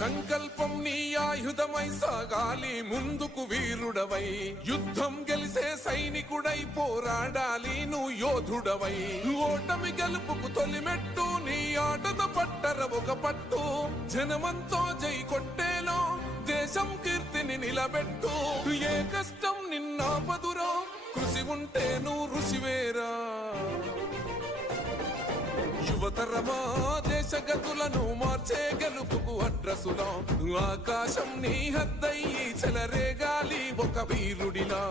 సంకల్పం నీ ఆయుధమై సాగాలి ముందుకు వీరుడవై యుద్ధం గెలిసే సైనికుడై పోరాడాలి నువ్వు యోధుడవై ఓటమి గెలుపుకు తొలిమెట్టు నీ ఆటద పట్టర ఒక పట్టు జనమంతో జై కొట్టేలో దేశం కీర్తిని నిలబెట్టు ఏ కష్టం నిన్నాపదురో కృషి ఉంటే నువ్వు రుచివేరా యువతరమా దేశ గతులను మార్చే గెలుపుకు అడ్రసులా ఆకాశం నీ హద్దయ్యి చెలరేగాలి ఒక వీరుడిలా